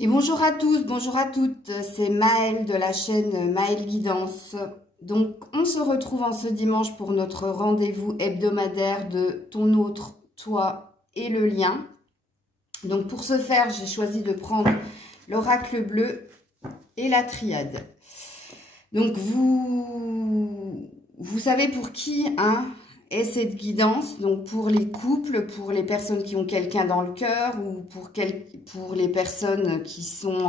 Et bonjour à tous, bonjour à toutes, c'est Maëlle de la chaîne Maëlle Guidance. Donc on se retrouve en ce dimanche pour notre rendez-vous hebdomadaire de ton autre, toi et le lien. Donc pour ce faire, j'ai choisi de prendre l'oracle bleu et la triade. Donc vous savez pour qui est cette guidance, donc pour les couples, pour les personnes qui ont quelqu'un dans le cœur ou pour les personnes qui sont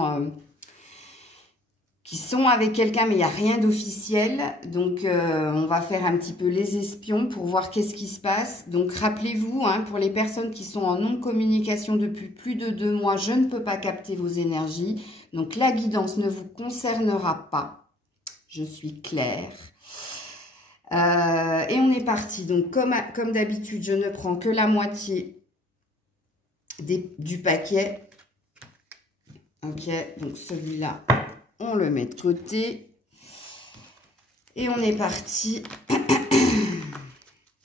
avec quelqu'un mais il n'y a rien d'officiel. Donc on va faire un petit peu les espions pour voir qu'est-ce qui se passe. Donc rappelez-vous, pour les personnes qui sont en non-communication depuis plus de 2 mois, je ne peux pas capter vos énergies. Donc la guidance ne vous concernera pas. Je suis claire. Et on est parti. Donc comme d'habitude, je ne prends que la moitié du paquet. Ok, donc celui-là, on le met de côté. Et on est parti.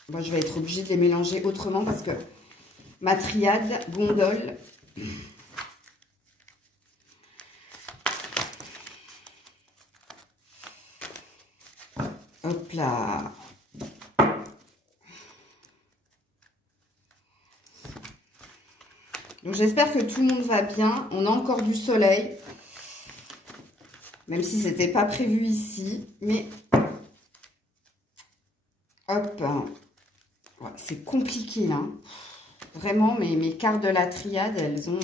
Bon, je vais être obligée de les mélanger autrement parce que ma triade gondole. Hop là. Donc j'espère que tout le monde va bien. On a encore du soleil. Même si c'était pas prévu ici. Mais hop. Ouais, c'est compliqué là. Vraiment, mes cartes de la triade, elles ont...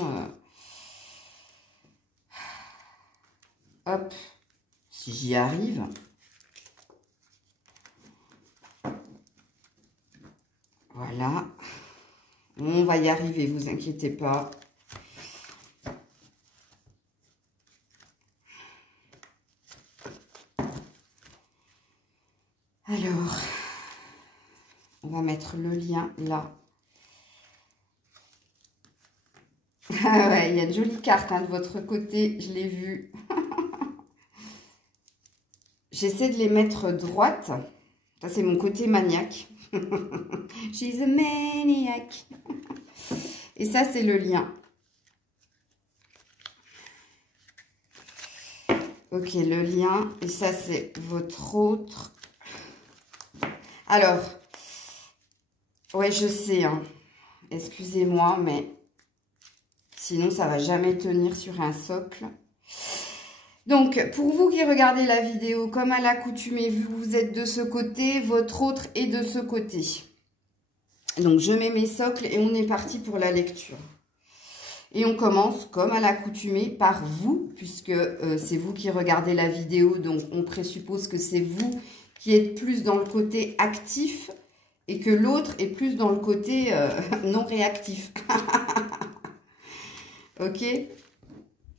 Hop. Si j'y arrive... Voilà, on va y arriver, vous inquiétez pas. Alors, on va mettre le lien là. Ah ouais, il y a de jolies cartes de votre côté, je l'ai vu. J'essaie de les mettre droites. Ça, c'est mon côté maniaque. She's a maniac. Et ça, c'est le lien. Ok, le lien. Et ça, c'est votre autre. Alors, ouais, je sais. Excusez-moi, mais sinon, ça va jamais tenir sur un socle. Donc, pour vous qui regardez la vidéo, comme à l'accoutumée, vous êtes de ce côté, votre autre est de ce côté. Donc, je mets mes socles et on est parti pour la lecture. Et on commence, comme à l'accoutumée, par vous, puisque c'est vous qui regardez la vidéo, donc on présuppose que c'est vous qui êtes plus dans le côté actif et que l'autre est plus dans le côté non réactif. Ok ?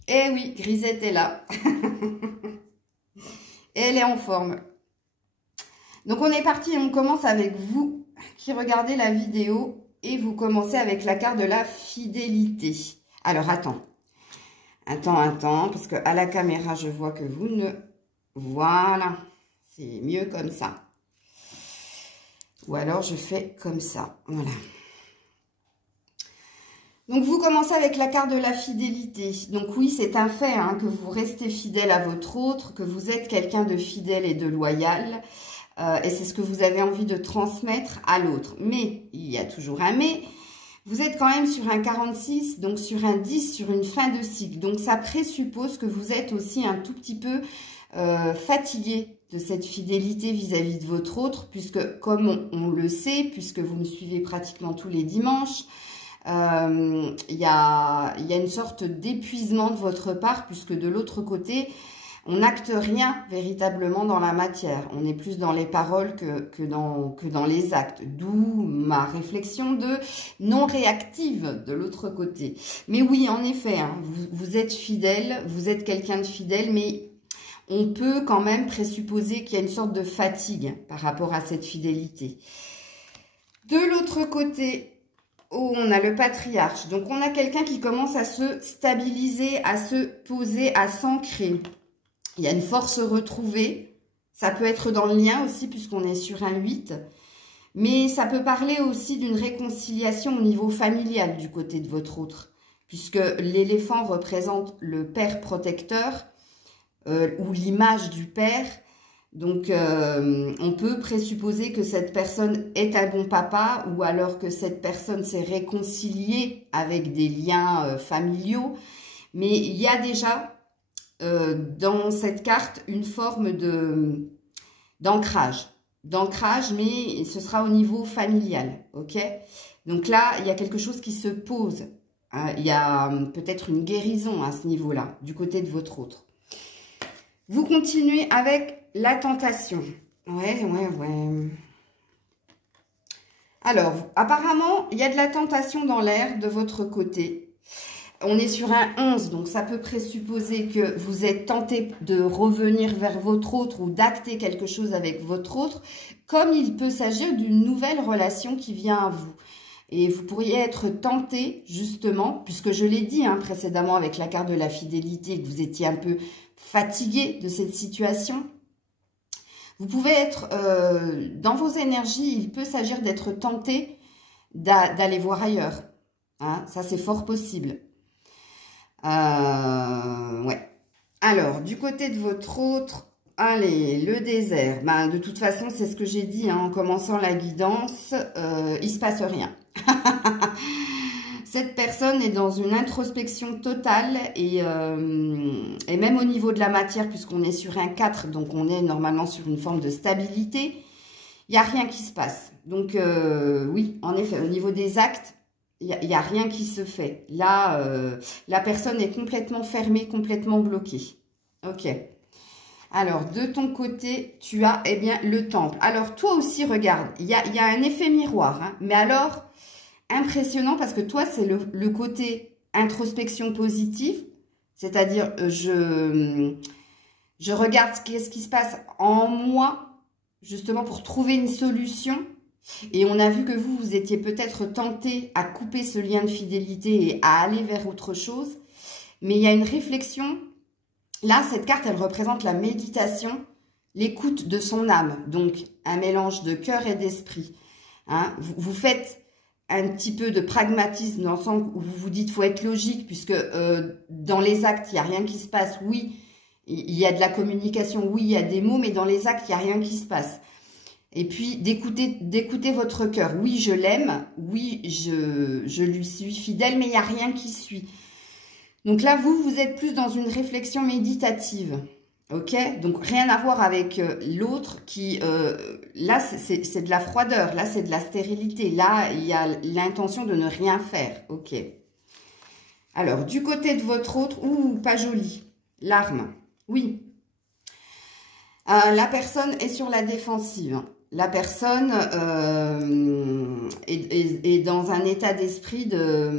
Eh oui, Grisette est là. Et elle est en forme. Donc, on est parti et on commence avec vous qui regardez la vidéo. Et vous commencez avec la carte de la fidélité. Alors, attends. Attends, parce qu'à la caméra, je vois que vous ne... Voilà. C'est mieux comme ça. Ou alors, je fais comme ça. Voilà. Donc, vous commencez avec la carte de la fidélité. Donc, oui, c'est un fait que vous restez fidèle à votre autre, que vous êtes quelqu'un de fidèle et de loyal. Et c'est ce que vous avez envie de transmettre à l'autre. Mais, il y a toujours un mais, vous êtes quand même sur un 46, donc sur un 10, sur une fin de cycle. Donc, ça présuppose que vous êtes aussi un tout petit peu fatigué de cette fidélité vis-à-vis de votre autre, puisque, comme on le sait, puisque vous me suivez pratiquement tous les dimanches, il y a une sorte d'épuisement de votre part, puisque de l'autre côté, on n'acte rien véritablement dans la matière. On est plus dans les paroles que dans les actes. D'où ma réflexion de non réactive de l'autre côté. Mais oui, en effet, vous êtes fidèle, vous êtes quelqu'un de fidèle, mais on peut quand même présupposer qu'il y a une sorte de fatigue par rapport à cette fidélité. De l'autre côté... Oh, on a le patriarche. Donc, on a quelqu'un qui commence à se stabiliser, à se poser, à s'ancrer. Il y a une force retrouvée. Ça peut être dans le lien aussi, puisqu'on est sur un 8. Mais ça peut parler aussi d'une réconciliation au niveau familial du côté de votre autre. puisque l'éléphant représente le père protecteur ou l'image du père. Donc, on peut présupposer que cette personne est un bon papa ou alors que cette personne s'est réconciliée avec des liens familiaux. Mais il y a déjà dans cette carte une forme d'ancrage. Mais ce sera au niveau familial, ok? Donc là, il y a quelque chose qui se pose. Hein, il y a peut-être une guérison à ce niveau-là, du côté de votre autre. Vous continuez avec la tentation. Ouais. Alors, apparemment, il y a de la tentation dans l'air de votre côté. On est sur un 11, donc ça peut présupposer que vous êtes tenté de revenir vers votre autre ou d'acter quelque chose avec votre autre, comme il peut s'agir d'une nouvelle relation qui vient à vous. Et vous pourriez être tenté, justement, puisque je l'ai dit précédemment avec la carte de la fidélité, que vous étiez un peu fatigué de cette situation. Vous pouvez être, dans vos énergies, il peut s'agir d'être tenté d'aller voir ailleurs. Hein, ça, c'est fort possible. Ouais. Alors, du côté de votre autre, allez, le désert. Ben, de toute façon, c'est ce que j'ai dit en commençant la guidance. Il se passe rien. Cette personne est dans une introspection totale et même au niveau de la matière, puisqu'on est sur un 4, donc on est normalement sur une forme de stabilité, il n'y a rien qui se passe. Donc, oui, en effet, au niveau des actes, il n'y a rien qui se fait. Là, la personne est complètement fermée, complètement bloquée. Ok. Alors, de ton côté, tu as le temple. Alors, toi aussi, regarde, il y a un effet miroir. Hein, mais alors, impressionnant parce que toi, c'est le côté introspection positive. C'est-à-dire, je regarde ce qui se passe en moi, justement, pour trouver une solution. Et on a vu que vous étiez peut-être tenté à couper ce lien de fidélité et à aller vers autre chose. Mais il y a une réflexion. Là, cette carte, elle représente la méditation, l'écoute de son âme. Donc, un mélange de cœur et d'esprit. Hein, vous faites un petit peu de pragmatisme dans le sens où vous vous dites qu'il faut être logique, puisque dans les actes, il n'y a rien qui se passe. Oui, il y a de la communication, oui, il y a des mots, mais dans les actes, il n'y a rien qui se passe. Et puis, d'écouter votre cœur. Oui, je l'aime. Oui, je lui suis fidèle, mais il n'y a rien qui suit. Donc là, vous êtes plus dans une réflexion méditative. Ok? Donc, rien à voir avec l'autre qui... là, c'est de la froideur. Là, c'est de la stérilité. Là, il y a l'intention de ne rien faire. Ok. Alors, du côté de votre autre... Ouh, pas joli. L'arme. Oui. La personne est sur la défensive. La personne est dans un état d'esprit de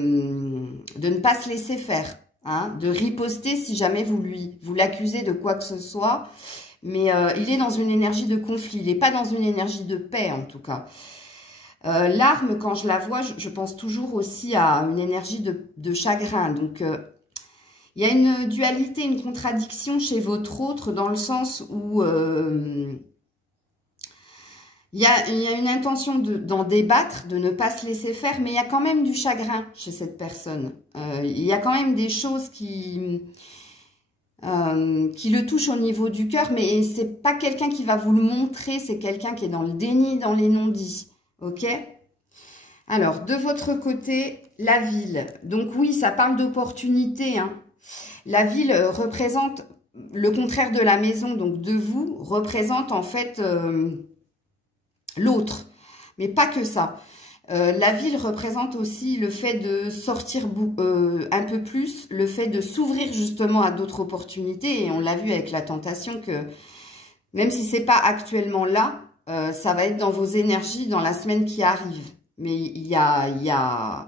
ne pas se laisser faire, hein, de riposter si jamais vous l'accusez de quoi que ce soit. Mais il est dans une énergie de conflit, il n'est pas dans une énergie de paix en tout cas. L'arme, quand je la vois, je pense toujours aussi à une énergie de chagrin. Donc, il y a une dualité, une contradiction chez votre autre dans le sens où... il y a une intention d'en débattre, de ne pas se laisser faire, mais il y a quand même du chagrin chez cette personne. Il y a quand même des choses qui le touchent au niveau du cœur, mais c'est pas quelqu'un qui va vous le montrer, c'est quelqu'un qui est dans le déni, dans les non-dits. Ok? Alors, de votre côté, la ville. Donc oui, ça parle d'opportunité. Hein. La ville représente le contraire de la maison, donc de vous, représente en fait... l'autre, mais pas que ça. La ville représente aussi le fait de sortir un peu plus, le fait de s'ouvrir justement à d'autres opportunités. Et on l'a vu avec la tentation que même si c'est pas actuellement là, ça va être dans vos énergies dans la semaine qui arrive. Mais il y a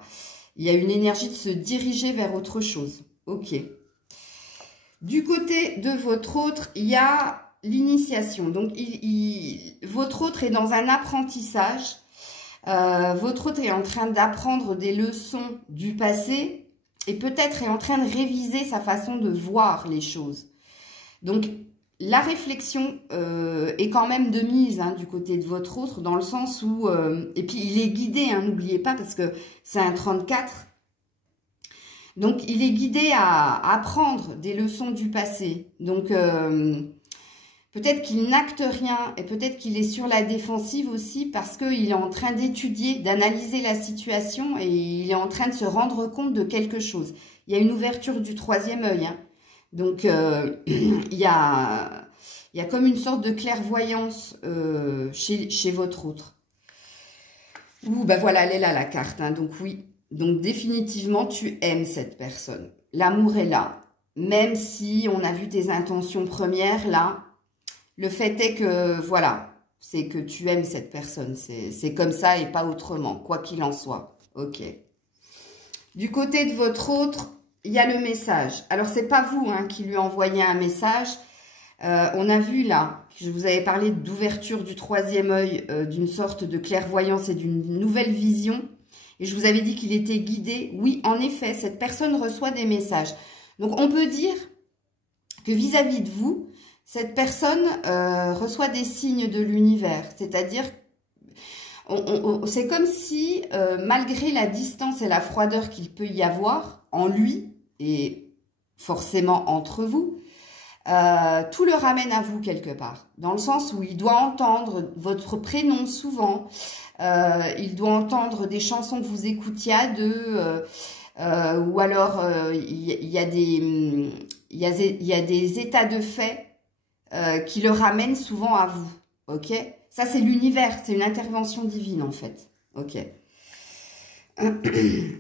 une énergie de se diriger vers autre chose. Ok. Du côté de votre autre, il y a... l'initiation. Donc, votre autre est dans un apprentissage. Votre autre est en train d'apprendre des leçons du passé et peut-être est en train de réviser sa façon de voir les choses. Donc, la réflexion est quand même de mise hein, du côté de votre autre dans le sens où... et puis, il est guidé, hein, n'oubliez pas, parce que c'est un 34. Donc, il est guidé à apprendre des leçons du passé. Donc, peut-être qu'il n'acte rien et peut-être qu'il est sur la défensive aussi parce qu'il est en train d'étudier, d'analyser la situation et il est en train de se rendre compte de quelque chose. Il y a une ouverture du troisième œil. Hein. Donc, il y a comme une sorte de clairvoyance chez votre autre. Ouh, bah voilà, elle est là la carte. Hein, donc oui, donc définitivement, tu aimes cette personne. L'amour est là. Même si on a vu tes intentions premières là, le fait est que, voilà, c'est que tu aimes cette personne. C'est comme ça et pas autrement, quoi qu'il en soit. Ok. Du côté de votre autre, il y a le message. Alors, c'est pas vous hein, qui lui envoyez un message. On a vu là, je vous avais parlé d'ouverture du troisième œil, d'une sorte de clairvoyance et d'une nouvelle vision. Et je vous avais dit qu'il était guidé. Oui, en effet, cette personne reçoit des messages. Donc, on peut dire que vis-à-vis de vous, cette personne reçoit des signes de l'univers. C'est-à-dire, c'est comme si, malgré la distance et la froideur qu'il peut y avoir en lui, et forcément entre vous, tout le ramène à vous quelque part. Dans le sens où il doit entendre votre prénom souvent, il doit entendre des chansons que vous écoutiez à deux, ou alors il y a des états de fait qui le ramènent souvent à vous. Ok? Ça, c'est l'univers, c'est une intervention divine en fait. Ok.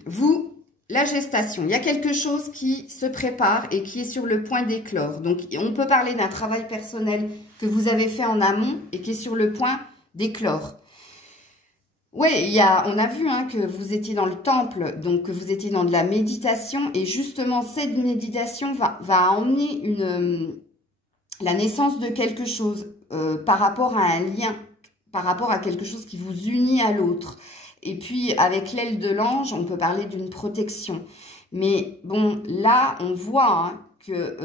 Vous, la gestation, il y a quelque chose qui se prépare et qui est sur le point d'éclore. Donc, on peut parler d'un travail personnel que vous avez fait en amont et qui est sur le point d'éclore. Oui, on a vu hein, que vous étiez dans le temple, donc que vous étiez dans de la méditation. Et justement, cette méditation va emmener la naissance de quelque chose par rapport à un lien, par rapport à quelque chose qui vous unit à l'autre. Et puis, avec l'aile de l'ange, on peut parler d'une protection. Mais bon, là, on voit hein, que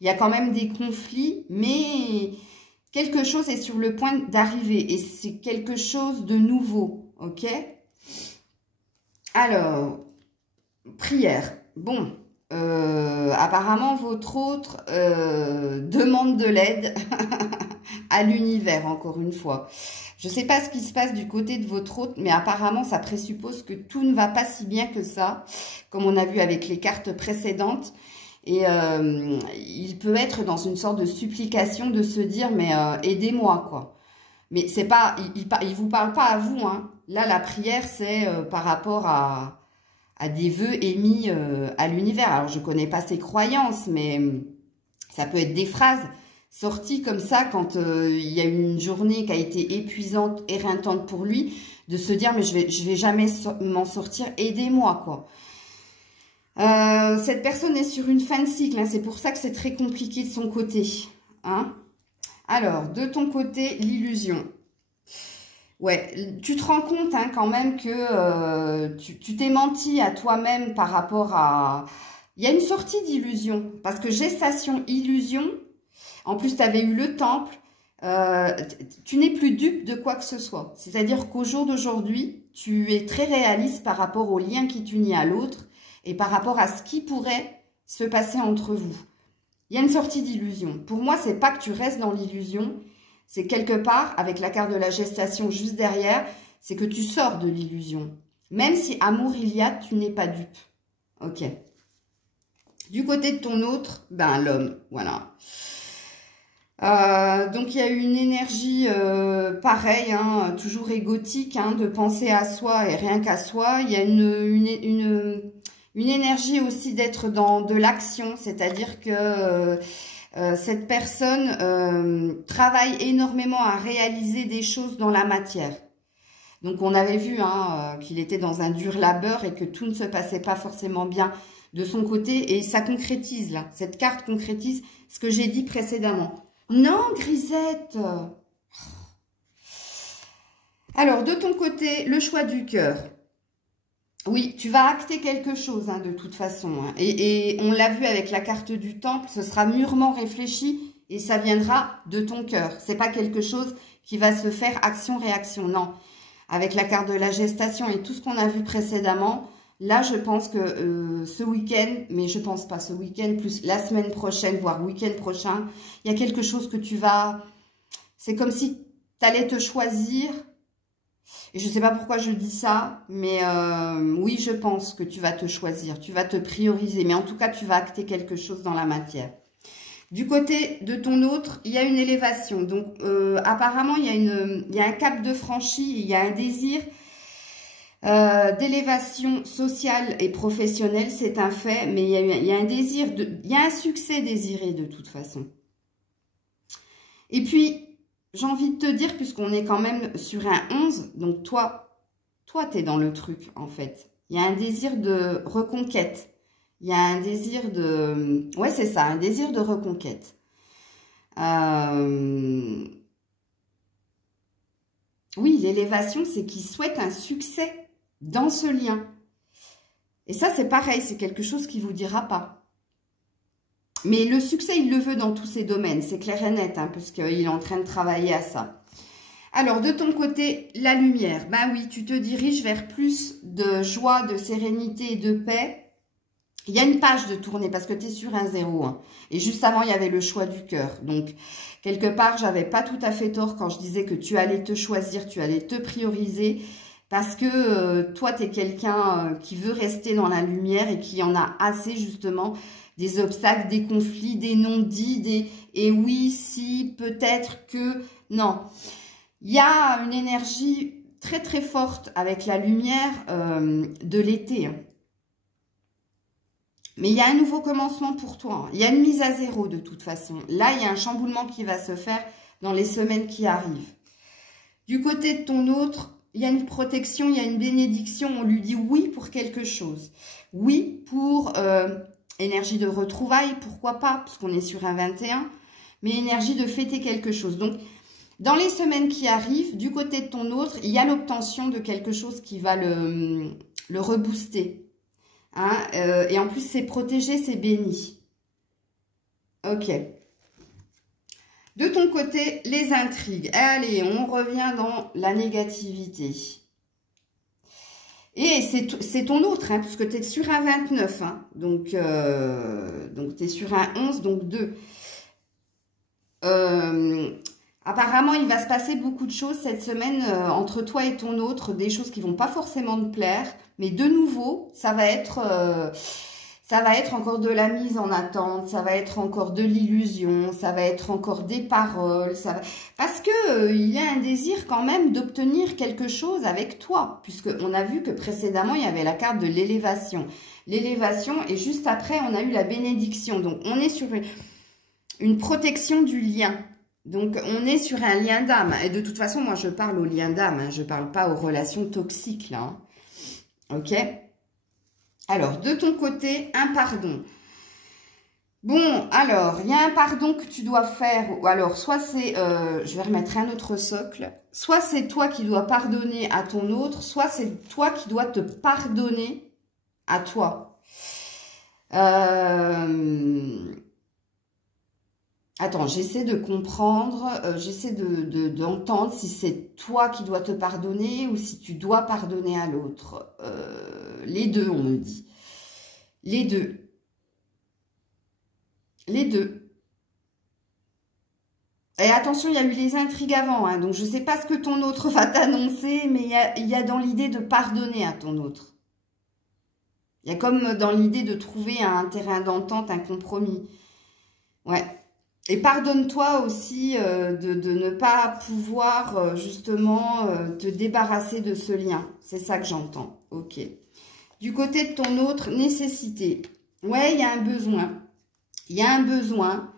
y a quand même des conflits, mais quelque chose est sur le point d'arriver. Et c'est quelque chose de nouveau, ok? Alors, prière. Bon, apparemment, votre autre demande de l'aide à l'univers, encore une fois. Je ne sais pas ce qui se passe du côté de votre autre, mais apparemment, ça présuppose que tout ne va pas si bien que ça, comme on a vu avec les cartes précédentes. Et il peut être dans une sorte de supplication de se dire, mais aidez-moi, quoi. Mais c'est pas, il vous parle pas à vous, hein. Là, la prière, c'est par rapport à des vœux émis à l'univers. Alors, je connais pas ses croyances, mais ça peut être des phrases sorties comme ça quand il y a une journée qui a été épuisante, éreintante pour lui, de se dire, mais je vais jamais m'en sortir, aidez-moi, quoi. Cette personne est sur une fin de cycle, hein, c'est pour ça que c'est très compliqué de son côté. Hein. Alors, de ton côté, l'illusion. Ouais, tu te rends compte hein, quand même que tu t'es menti à toi-même par rapport à... Il y a une sortie d'illusion, parce que gestation, illusion, en plus tu avais eu le temple, tu n'es plus dupe de quoi que ce soit. C'est-à-dire qu'au jour d'aujourd'hui, tu es très réaliste par rapport au lien qui t'unit à l'autre et par rapport à ce qui pourrait se passer entre vous. Il y a une sortie d'illusion. Pour moi, c'est pas que tu restes dans l'illusion, c'est quelque part, avec la carte de la gestation juste derrière, c'est que tu sors de l'illusion. Même si amour il y a, tu n'es pas dupe. Ok. Du côté de ton autre, ben l'homme, voilà. Donc, il y a une énergie pareille, hein, toujours égotique, hein, de penser à soi et rien qu'à soi. Il y a une énergie aussi d'être dans de l'action, c'est-à-dire que cette personne travaille énormément à réaliser des choses dans la matière. Donc, on avait vu hein, qu'il était dans un dur labeur et que tout ne se passait pas forcément bien de son côté. Et ça concrétise, là. Cette carte concrétise ce que j'ai dit précédemment. Non, Grisette. Alors, de ton côté, le choix du cœur. Oui, tu vas acter quelque chose, hein, de toute façon. Hein. Et on l'a vu avec la carte du temple, ce sera mûrement réfléchi et ça viendra de ton cœur. C'est pas quelque chose qui va se faire action-réaction, non. Avec la carte de la gestation et tout ce qu'on a vu précédemment, Là, je pense que ce week-end, mais je pense pas ce week-end, plus la semaine prochaine, voire week-end prochain, il y a quelque chose que tu vas... C'est comme si tu allais te choisir. Et je ne sais pas pourquoi je dis ça, mais oui, je pense que tu vas te choisir, tu vas te prioriser. Mais en tout cas, tu vas acter quelque chose dans la matière. Du côté de ton autre, il y a une élévation. Donc, apparemment, il y a un cap de franchi, il y a un désir d'élévation sociale et professionnelle, c'est un fait. Mais il y a un désir, il y a un succès désiré de toute façon. Et puis, j'ai envie de te dire, puisqu'on est quand même sur un 11, donc toi, tu es dans le truc, en fait. Il y a un désir de reconquête. Il y a un désir de... Ouais, c'est ça, un désir de reconquête. Oui, l'élévation, c'est qu'il souhaite un succès dans ce lien. Et ça, c'est pareil, c'est quelque chose qu'il ne vous dira pas. Mais le succès, il le veut dans tous ses domaines, c'est clair et net, hein, puisqu'il est en train de travailler à ça. Alors, de ton côté, la lumière. Ben oui, tu te diriges vers plus de joie, de sérénité et de paix. Il y a une page de tournée parce que tu es sur un 0. Hein. Et juste avant, il y avait le choix du cœur. Donc, quelque part, j'avais pas tout à fait tort quand je disais que tu allais te choisir, tu allais te prioriser. Parce que toi, tu es quelqu'un qui veut rester dans la lumière et qui en a assez justement des obstacles, des conflits, des non-dits, des « et oui, si, peut-être que… » Non. Il y a une énergie très très forte avec la lumière de l'été. Hein. Mais il y a un nouveau commencement pour toi. Hein. Il y a une mise à zéro de toute façon. Là, il y a un chamboulement qui va se faire dans les semaines qui arrivent. Du côté de ton autre, il y a une protection, il y a une bénédiction. On lui dit oui pour quelque chose. Oui pour énergie de retrouvailles, pourquoi pas, parce qu'on est sur un 21. Mais énergie de fêter quelque chose. Donc, dans les semaines qui arrivent, du côté de ton autre, il y a l'obtention de quelque chose qui va le rebooster. Hein, et en plus, c'est protégé, c'est béni. Ok. De ton côté, les intrigues. Allez, on revient dans la négativité. Et c'est ton autre, hein, puisque tu es sur un 29. Hein, donc tu es sur un 11, donc 2. Apparemment, il va se passer beaucoup de choses cette semaine entre toi et ton autre, des choses qui vont pas forcément te plaire, mais de nouveau, ça va être encore de la mise en attente, ça va être encore de l'illusion, ça va être encore des paroles, parce que il y a un désir quand même d'obtenir quelque chose avec toi, puisqu'on a vu que précédemment, il y avait la carte de l'élévation. L'élévation, et juste après, on a eu la bénédiction. Donc, on est sur une protection du lien. Donc, on est sur un lien d'âme. Et de toute façon, moi, je parle au lien d'âme. Hein, je ne parle pas aux relations toxiques, là. Hein. Ok? Alors, de ton côté, un pardon. Bon, alors, il y a un pardon que tu dois faire. Ou alors, soit c'est... je vais remettre un autre socle. Soit c'est toi qui dois pardonner à ton autre. Soit c'est toi qui dois te pardonner à toi. Attends, j'essaie de comprendre, j'essaie d'entendre si c'est toi qui dois te pardonner ou si tu dois pardonner à l'autre. Les deux, on me dit. Les deux. Les deux. Et attention, il y a eu les intrigues avant, hein, donc je ne sais pas ce que ton autre va t'annoncer, mais il y a dans l'idée de pardonner à ton autre. Il y a comme dans l'idée de trouver un terrain d'entente, un compromis. Ouais. Et pardonne-toi aussi de ne pas pouvoir justement te débarrasser de ce lien. C'est ça que j'entends. Ok. Du côté de ton autre, nécessité. Ouais, il y a un besoin. Il y a un besoin.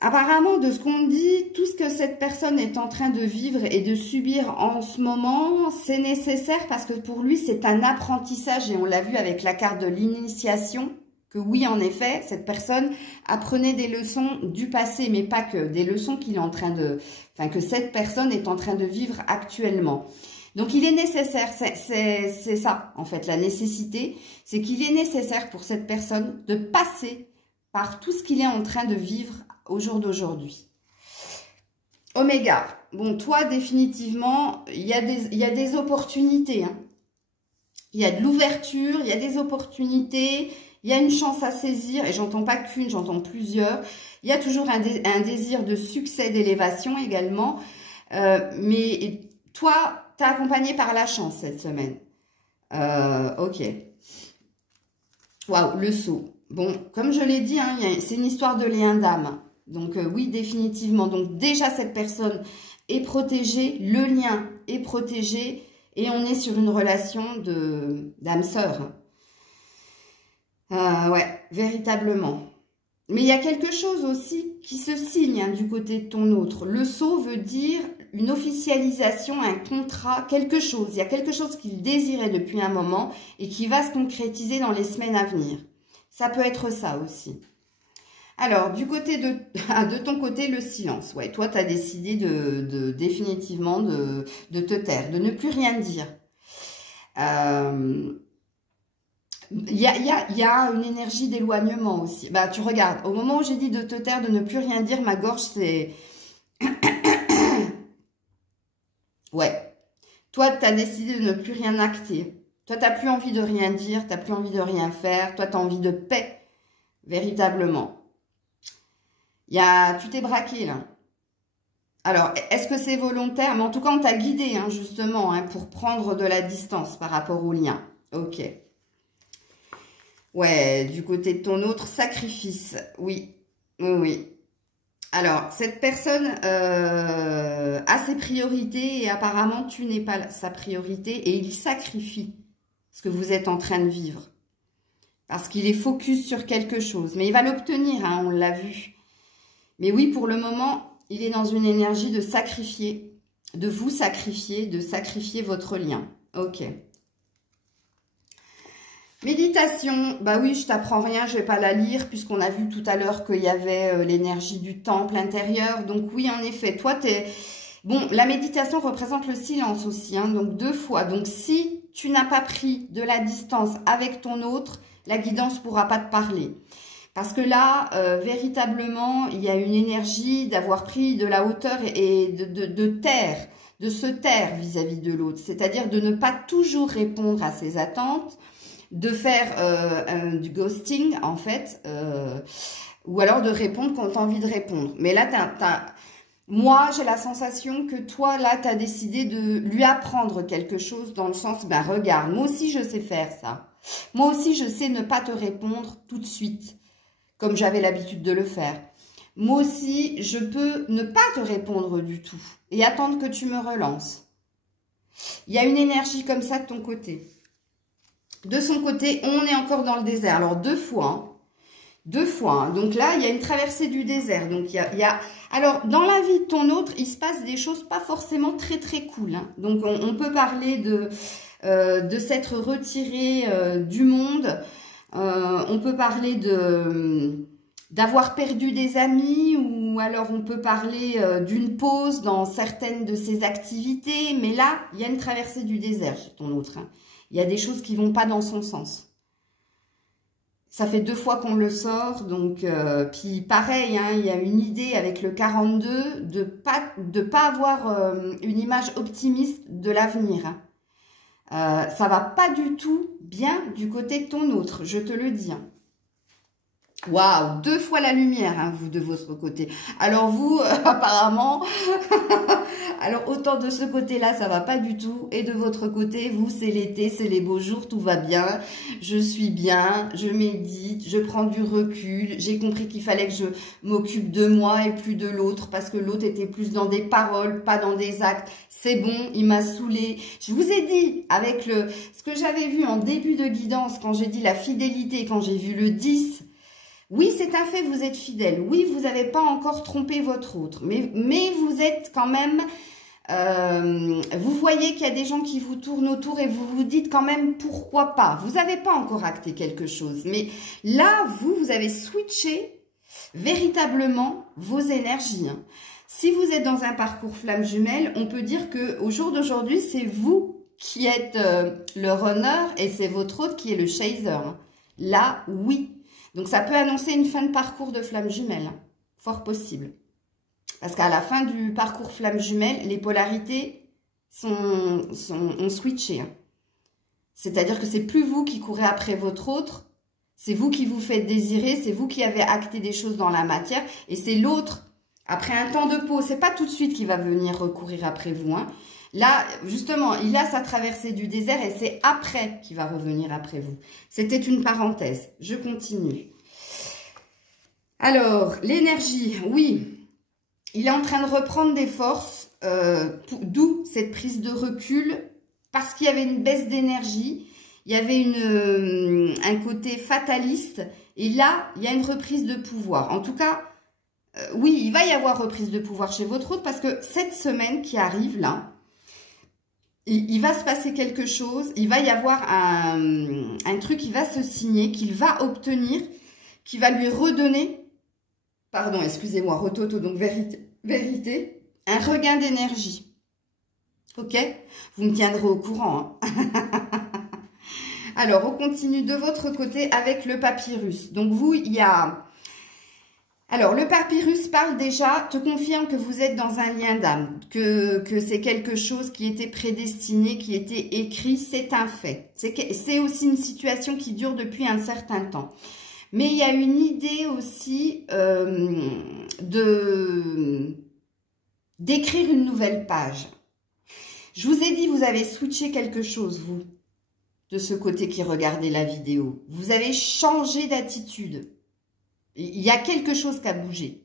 Apparemment, de ce qu'on me dit, tout ce que cette personne est en train de vivre et de subir en ce moment, c'est nécessaire parce que pour lui, c'est un apprentissage. Et on l'a vu avec la carte de l'initiation, que oui, en effet, cette personne apprenait des leçons du passé, mais pas que, des leçons qu'il est en train de... Enfin, que cette personne est en train de vivre actuellement. Donc, il est nécessaire, c'est ça, en fait, la nécessité, c'est qu'il est nécessaire pour cette personne de passer par tout ce qu'il est en train de vivre au jour d'aujourd'hui. Oméga. Bon, toi, définitivement, il y a des opportunités. Hein. Il y a de l'ouverture, il y a des opportunités, il y a une chance à saisir. Et j'entends pas qu'une, j'entends plusieurs. Il y a toujours un désir de succès, d'élévation également. Mais toi, tu es accompagné par la chance cette semaine. Ok. Waouh, le saut. Bon, comme je l'ai dit, hein, c'est une histoire de lien d'âme. Donc oui, définitivement. Donc déjà, cette personne est protégée, le lien est protégé et on est sur une relation d'âme-sœur. Ouais, véritablement. Mais il y a quelque chose aussi qui se signe hein, du côté de ton autre. Le sceau veut dire une officialisation, un contrat, quelque chose. Il y a quelque chose qu'il désirait depuis un moment et qui va se concrétiser dans les semaines à venir. Ça peut être ça aussi. Alors, du côté de ton côté, le silence. Ouais, toi, tu as décidé définitivement de te taire, de ne plus rien dire. Il y a une énergie d'éloignement aussi. Bah, tu regardes, au moment où j'ai dit de te taire, de ne plus rien dire, ma gorge, c'est... Ouais. Toi, tu as décidé de ne plus rien acter. Toi, tu n'as plus envie de rien dire, tu n'as plus envie de rien faire. Toi, tu as envie de paix, véritablement. Tu t'es braqué, là. Alors, est-ce que c'est volontaire? Mais en tout cas, on t'a guidé, hein, justement, hein, pour prendre de la distance par rapport au lien. Ok. Ouais, du côté de ton autre, sacrifice. Oui, oui, oui. Alors, cette personne a ses priorités et apparemment, tu n'es pas sa priorité et il sacrifie ce que vous êtes en train de vivre. Parce qu'il est focus sur quelque chose. Mais il va l'obtenir, hein, on l'a vu. Mais oui, pour le moment, il est dans une énergie de sacrifier, de vous sacrifier, de sacrifier votre lien. Ok. Méditation, bah oui, je t'apprends rien, je vais pas la lire puisqu'on a vu tout à l'heure qu'il y avait l'énergie du temple intérieur. Donc oui, en effet, toi, t'es... Bon, la méditation représente le silence aussi, hein, donc 2 fois. Donc si tu n'as pas pris de la distance avec ton autre, la guidance pourra pas te parler. Parce que là, véritablement, il y a une énergie d'avoir pris de la hauteur et de se taire vis-à-vis de l'autre. C'est-à-dire de ne pas toujours répondre à ses attentes, de faire du ghosting, en fait, ou alors de répondre quand tu as envie de répondre. Mais là, moi, j'ai la sensation que toi, là, tu as décidé de lui apprendre quelque chose dans le sens, ben regarde, moi aussi, je sais faire ça. Moi aussi, je sais ne pas te répondre tout de suite, comme j'avais l'habitude de le faire. Moi aussi, je peux ne pas te répondre du tout et attendre que tu me relances. Il y a une énergie comme ça de ton côté. De son côté, on est encore dans le désert. Alors, 2 fois. Hein. 2 fois. Hein. Donc là, il y a une traversée du désert. Donc, Alors, dans la vie de ton autre, il se passe des choses pas forcément très, très cool. Hein. Donc, on peut parler de s'être retiré du monde. On peut parler d'avoir perdu des amis. Ou alors, on peut parler d'une pause dans certaines de ses activités. Mais là, il y a une traversée du désert chez ton autre. Hein. Il y a des choses qui ne vont pas dans son sens. Ça fait 2 fois qu'on le sort. Donc, puis pareil, hein, il y a une idée avec le 42 de pas avoir une image optimiste de l'avenir. Hein. Ça va pas du tout bien du côté de ton autre, je te le dis. Hein. Waouh, 2 fois la lumière, hein, vous, de votre côté. Alors vous, apparemment, alors autant de ce côté-là, ça va pas du tout. Et de votre côté, vous, c'est l'été, c'est les beaux jours, tout va bien. Je suis bien, je médite, je prends du recul. J'ai compris qu'il fallait que je m'occupe de moi et plus de l'autre, parce que l'autre était plus dans des paroles, pas dans des actes. C'est bon, il m'a saoulé. Je vous ai dit, avec ce que j'avais vu en début de guidance, quand j'ai dit la fidélité, quand j'ai vu le 10, oui, c'est un fait, vous êtes fidèle. Oui, vous n'avez pas encore trompé votre autre. Mais vous êtes quand même... vous voyez qu'il y a des gens qui vous tournent autour et vous vous dites quand même pourquoi pas. Vous n'avez pas encore acté quelque chose. Mais là, vous avez switché véritablement vos énergies. Hein. Si vous êtes dans un parcours flamme jumelle, on peut dire qu'au jour d'aujourd'hui, c'est vous qui êtes le runner et c'est votre autre qui est le chaser. Hein. Là, oui. Donc, ça peut annoncer une fin de parcours de flamme jumelle. Hein. Fort possible. Parce qu'à la fin du parcours flamme jumelle, les polarités ont switché. Hein. C'est-à-dire que c'est plus vous qui courez après votre autre, c'est vous qui vous faites désirer, c'est vous qui avez acté des choses dans la matière, et c'est l'autre, après un temps de pause, c'est pas tout de suite qu'il va venir recourir après vous. Hein. Là, justement, il a sa traversée du désert et c'est après qu'il va revenir après vous. C'était une parenthèse. Je continue. Alors, l'énergie, oui, il est en train de reprendre des forces, d'où cette prise de recul, parce qu'il y avait une baisse d'énergie, il y avait un côté fataliste, et là, il y a une reprise de pouvoir. En tout cas, oui, il va y avoir reprise de pouvoir chez votre autre, parce que cette semaine qui arrive là, il va se passer quelque chose, il va y avoir un truc qui va se signer, qu'il va obtenir, qui va lui redonner, pardon, excusez-moi, rototo, donc vérité, un regain d'énergie. Ok? Vous me tiendrez au courant. Hein. Alors, on continue de votre côté avec le papyrus. Donc, vous, il y a... Alors, le papyrus parle déjà, te confirme que vous êtes dans un lien d'âme, que c'est quelque chose qui était prédestiné, qui était écrit, c'est un fait. C'est aussi une situation qui dure depuis un certain temps. Mais il y a une idée aussi d'écrire une nouvelle page. Je vous ai dit, vous avez switché quelque chose, vous, de ce côté qui regardait la vidéo. Vous avez changé d'attitude. Il y a quelque chose qui a bougé.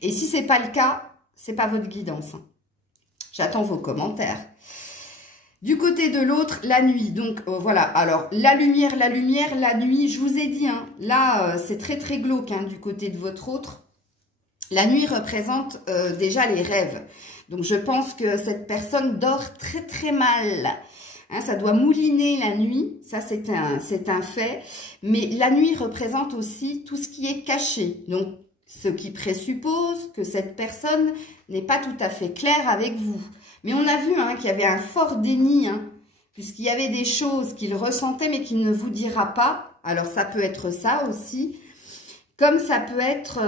Et si ce n'est pas le cas, ce n'est pas votre guidance. J'attends vos commentaires. Du côté de l'autre, la nuit. Donc, voilà. Alors, la lumière, la nuit, je vous ai dit, hein, là, c'est très, très glauque hein, du côté de votre autre. La nuit représente déjà les rêves. Donc, je pense que cette personne dort très, très mal. Hein, ça doit mouliner la nuit, ça c'est un fait. Mais la nuit représente aussi tout ce qui est caché. Donc, ce qui présuppose que cette personne n'est pas tout à fait claire avec vous. Mais on a vu hein, qu'il y avait un fort déni, hein, puisqu'il y avait des choses qu'il ressentait mais qu'il ne vous dira pas. Alors, ça peut être ça aussi. Comme ça peut être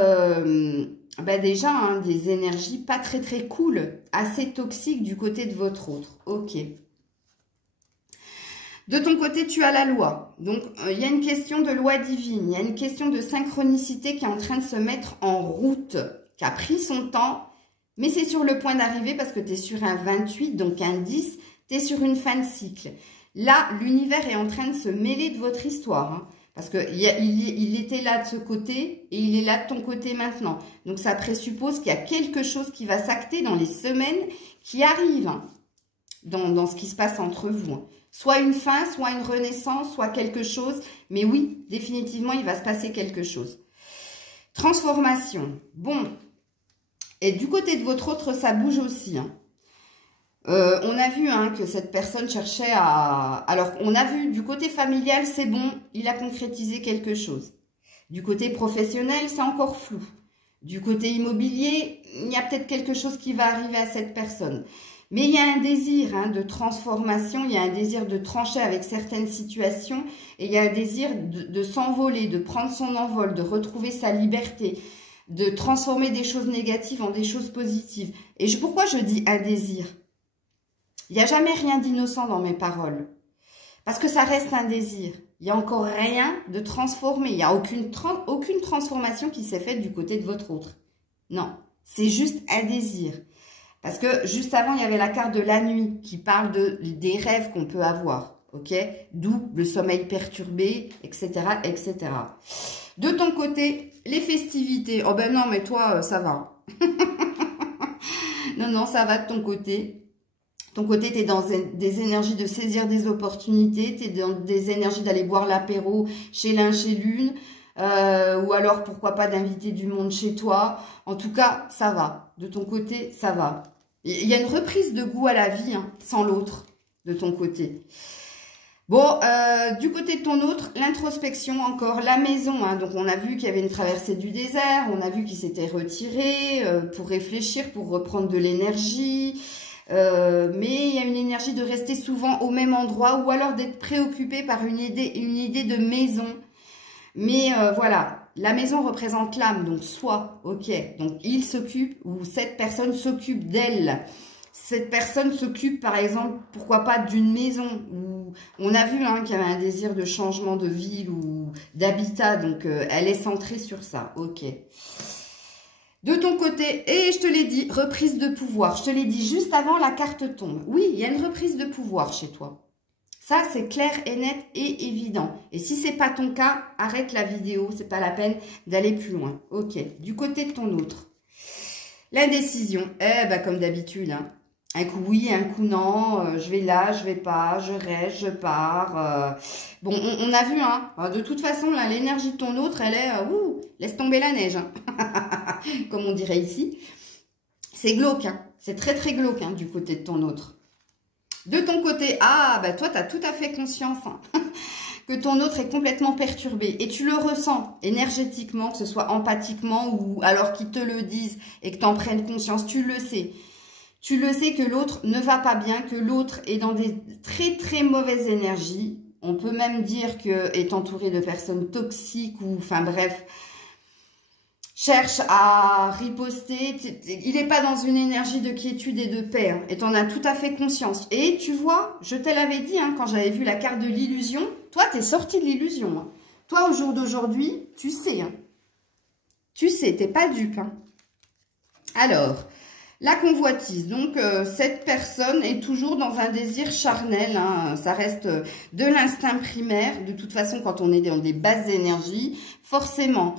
déjà hein, des énergies pas très très cool, assez toxiques du côté de votre autre. Ok. De ton côté, tu as la loi. Donc, il y a une question de loi divine. Il y a une question de synchronicité qui est en train de se mettre en route, qui a pris son temps. Mais c'est sur le point d'arriver parce que tu es sur un 28, donc un 10. Tu es sur une fin de cycle. Là, l'univers est en train de se mêler de votre histoire. Hein, parce qu'il était là de ce côté et il est là de ton côté maintenant. Donc, ça présuppose qu'il y a quelque chose qui va s'acter dans les semaines qui arrivent. Hein, dans ce qui se passe entre vous. Hein. Soit une fin, soit une renaissance, soit quelque chose. Mais oui, définitivement, il va se passer quelque chose. Transformation. Bon. Et du côté de votre autre, ça bouge aussi. Hein. On a vu hein, que cette personne cherchait à... Alors, on a vu du côté familial, c'est bon, il a concrétisé quelque chose. Du côté professionnel, c'est encore flou. Du côté immobilier, il y a peut-être quelque chose qui va arriver à cette personne. Mais il y a un désir hein, de transformation, il y a un désir de trancher avec certaines situations et il y a un désir de s'envoler, de prendre son envol, de retrouver sa liberté, de transformer des choses négatives en des choses positives. Et pourquoi je dis un désir? Il n'y a jamais rien d'innocent dans mes paroles. Parce que ça reste un désir. Il n'y a encore rien de transformé. Il n'y a aucune transformation qui s'est faite du côté de votre autre. Non, c'est juste un désir. Parce que juste avant, il y avait la carte de la nuit qui parle des rêves qu'on peut avoir. Ok? D'où le sommeil perturbé, etc., etc. De ton côté, les festivités. Oh ben non, mais toi, ça va. Non, non, ça va de ton côté. Ton côté, tu es dans des énergies de saisir des opportunités. Tu es dans des énergies d'aller boire l'apéro chez l'un, chez l'une. Ou alors, pourquoi pas d'inviter du monde chez toi. En tout cas, ça va. De ton côté, ça va. Il y a une reprise de goût à la vie, hein, sans l'autre, de ton côté. Bon, du côté de ton autre, l'introspection encore, la maison. Hein, donc, on a vu qu'il y avait une traversée du désert. On a vu qu'il s'était retiré pour réfléchir, pour reprendre de l'énergie. Mais il y a une énergie de rester souvent au même endroit ou alors d'être préoccupé par une idée de maison. Mais voilà, la maison représente l'âme, donc soi, ok. Donc il s'occupe, ou cette personne s'occupe d'elle. Cette personne s'occupe, par exemple, pourquoi pas d'une maison où on a vu qu'il y avait un désir de changement de ville ou d'habitat, donc elle est centrée sur ça, ok. De ton côté, et je te l'ai dit, reprise de pouvoir, je te l'ai dit juste avant la carte tombe. Oui, il y a une reprise de pouvoir chez toi. Ça, c'est clair et net et évident. Et si c'est pas ton cas, arrête la vidéo, c'est pas la peine d'aller plus loin. Ok, du côté de ton autre. L'indécision, comme d'habitude, un coup oui, un coup non, je vais là, je vais pas, je reste, je pars. Bon, on a vu, de toute façon, là, l'énergie de ton autre, elle est, laisse tomber la neige, comme on dirait ici. C'est glauque, c'est très très glauque du côté de ton autre. De ton côté, toi, tu as tout à fait conscience que ton autre est complètement perturbé. Et tu le ressens énergétiquement, que ce soit empathiquement ou alors qu'ils te le disent et que tu en prennes conscience, tu le sais. Tu le sais que l'autre ne va pas bien, que l'autre est dans des très très mauvaises énergies. On peut même dire que est entouré de personnes toxiques ou, enfin bref, cherche à riposter. Il n'est pas dans une énergie de quiétude et de paix. Et tu en as tout à fait conscience. Et tu vois, je te l'avais dit quand j'avais vu la carte de l'illusion, toi, tu es sorti de l'illusion. Toi, au jour d'aujourd'hui, tu sais. Tu sais, tu n'es pas dupe. Alors... la convoitise, donc cette personne est toujours dans un désir charnel, ça reste de l'instinct primaire, de toute façon quand on est dans des basses énergies, forcément.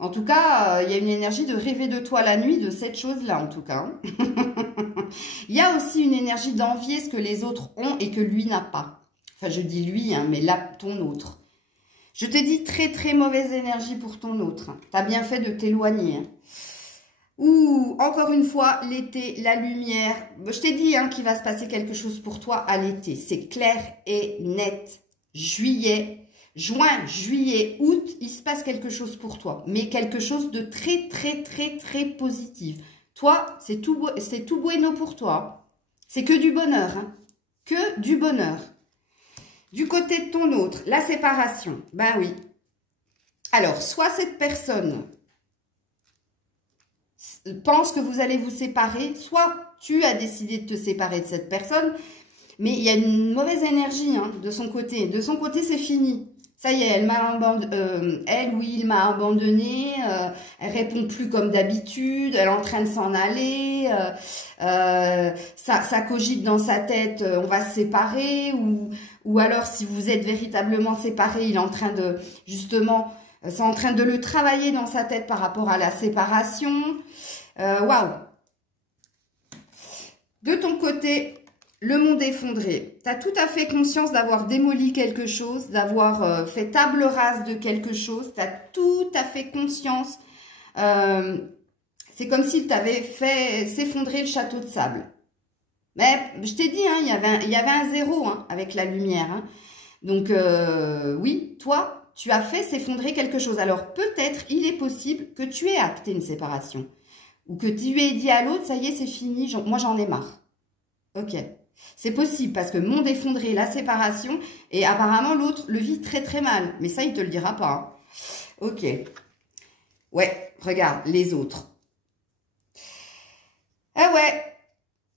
En tout cas, il y a une énergie de rêver de toi la nuit, de cette chose-là en tout cas. Il y a aussi une énergie d'envier ce que les autres ont et que lui n'a pas. Enfin je dis lui, mais là ton autre. Je te dis très très mauvaise énergie pour ton autre. Tu as bien fait de t'éloigner. Ou, encore une fois, l'été, la lumière. Je t'ai dit qu'il va se passer quelque chose pour toi à l'été. C'est clair et net. Juillet, juin, juillet, août, il se passe quelque chose pour toi. Mais quelque chose de très très très très positif. Toi, c'est tout bueno pour toi. C'est que du bonheur. Que du bonheur. Du côté de ton autre, la séparation. Ben oui. Alors, soit cette personne pense que vous allez vous séparer, soit tu as décidé de te séparer de cette personne, mais il y a une mauvaise énergie de son côté. De son côté, c'est fini. Ça y est, elle il m'a abandonné, elle répond plus comme d'habitude, elle est en train de s'en aller, ça cogite dans sa tête, on va se séparer, ou alors si vous êtes véritablement séparés, il est en train de, justement, c'est en train de le travailler dans sa tête par rapport à la séparation. Waouh! De ton côté, le monde effondré. Tu as tout à fait conscience d'avoir démoli quelque chose, d'avoir fait table rase de quelque chose. Tu as tout à fait conscience. C'est comme si tu avais fait s'effondrer le château de sable. Mais je t'ai dit, il y avait un zéro avec la lumière. Donc, oui, toi, tu as fait s'effondrer quelque chose. Alors, peut-être, il est possible que tu aies acté une séparation. Ou que tu aies dit à l'autre, ça y est, c'est fini, moi j'en ai marre. Ok. C'est possible parce que monde effondré, la séparation, et apparemment l'autre le vit très très mal. Mais ça, il te le dira pas. Ok. Ouais, regarde, les autres. Ah ouais,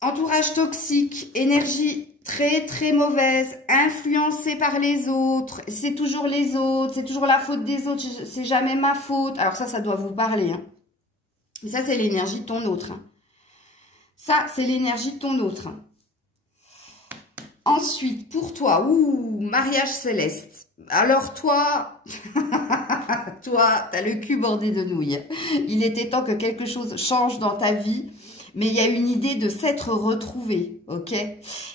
entourage toxique, énergie très très mauvaise, influencée par les autres, c'est toujours les autres, c'est toujours la faute des autres, c'est jamais ma faute. Alors ça doit vous parler. Mais ça, c'est l'énergie de ton autre. Ça, c'est l'énergie de ton autre. Ensuite, pour toi, mariage céleste. Alors toi, toi, tu as le cul bordé de nouilles. Il était temps que quelque chose change dans ta vie. Mais il y a une idée de s'être retrouvé, ok?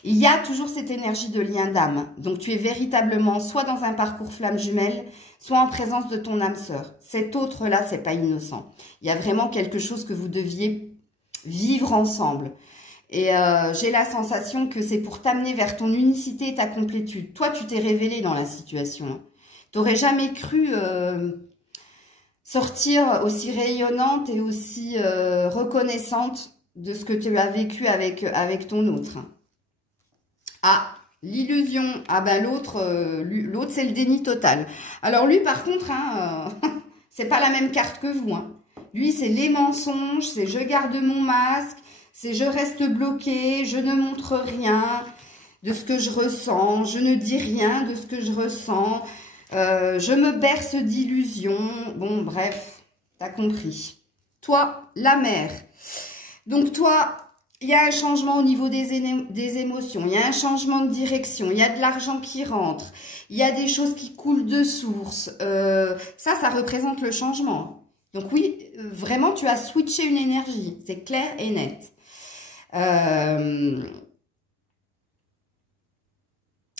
Il y a toujours cette énergie de lien d'âme. Donc, tu es véritablement soit dans un parcours flamme jumelle, soit en présence de ton âme sœur. Cet autre-là, c'est pas innocent. Il y a vraiment quelque chose que vous deviez vivre ensemble. Et j'ai la sensation que c'est pour t'amener vers ton unicité et ta complétude. Toi, tu t'es révélée dans la situation. Tu n'aurais jamais cru sortir aussi rayonnante et aussi reconnaissante de ce que tu as vécu avec ton autre. Ah, l'illusion. Ah ben l'autre, c'est le déni total. Alors lui, par contre, hein, c'est pas la même carte que vous. Hein. Lui, c'est les mensonges, c'est je garde mon masque, c'est je reste bloqué, je ne montre rien de ce que je ressens, je ne dis rien de ce que je ressens, je me berce d'illusions. Bon, bref, t'as compris. Toi, la mère. Donc toi, il y a un changement au niveau des émotions, il y a un changement de direction, il y a de l'argent qui rentre, il y a des choses qui coulent de source. Ça représente le changement. Donc oui, vraiment, tu as switché une énergie, c'est clair et net.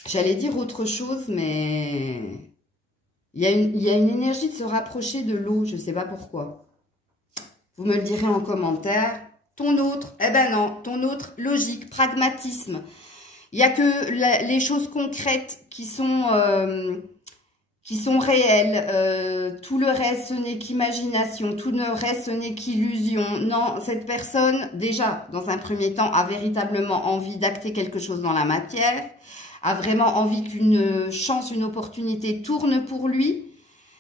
J'allais dire autre chose, mais il y a une énergie de se rapprocher de l'eau, je ne sais pas pourquoi. Vous me le direz en commentaire. Ton autre, eh ben non, ton autre, logique, pragmatisme. Il n'y a que les choses concrètes qui sont réelles. Tout le reste, ce n'est qu'imagination. Tout le reste, ce n'est qu'illusion. Non, cette personne, déjà, dans un premier temps, a véritablement envie d'acter quelque chose dans la matière, a vraiment envie qu'une chance, une opportunité tourne pour lui.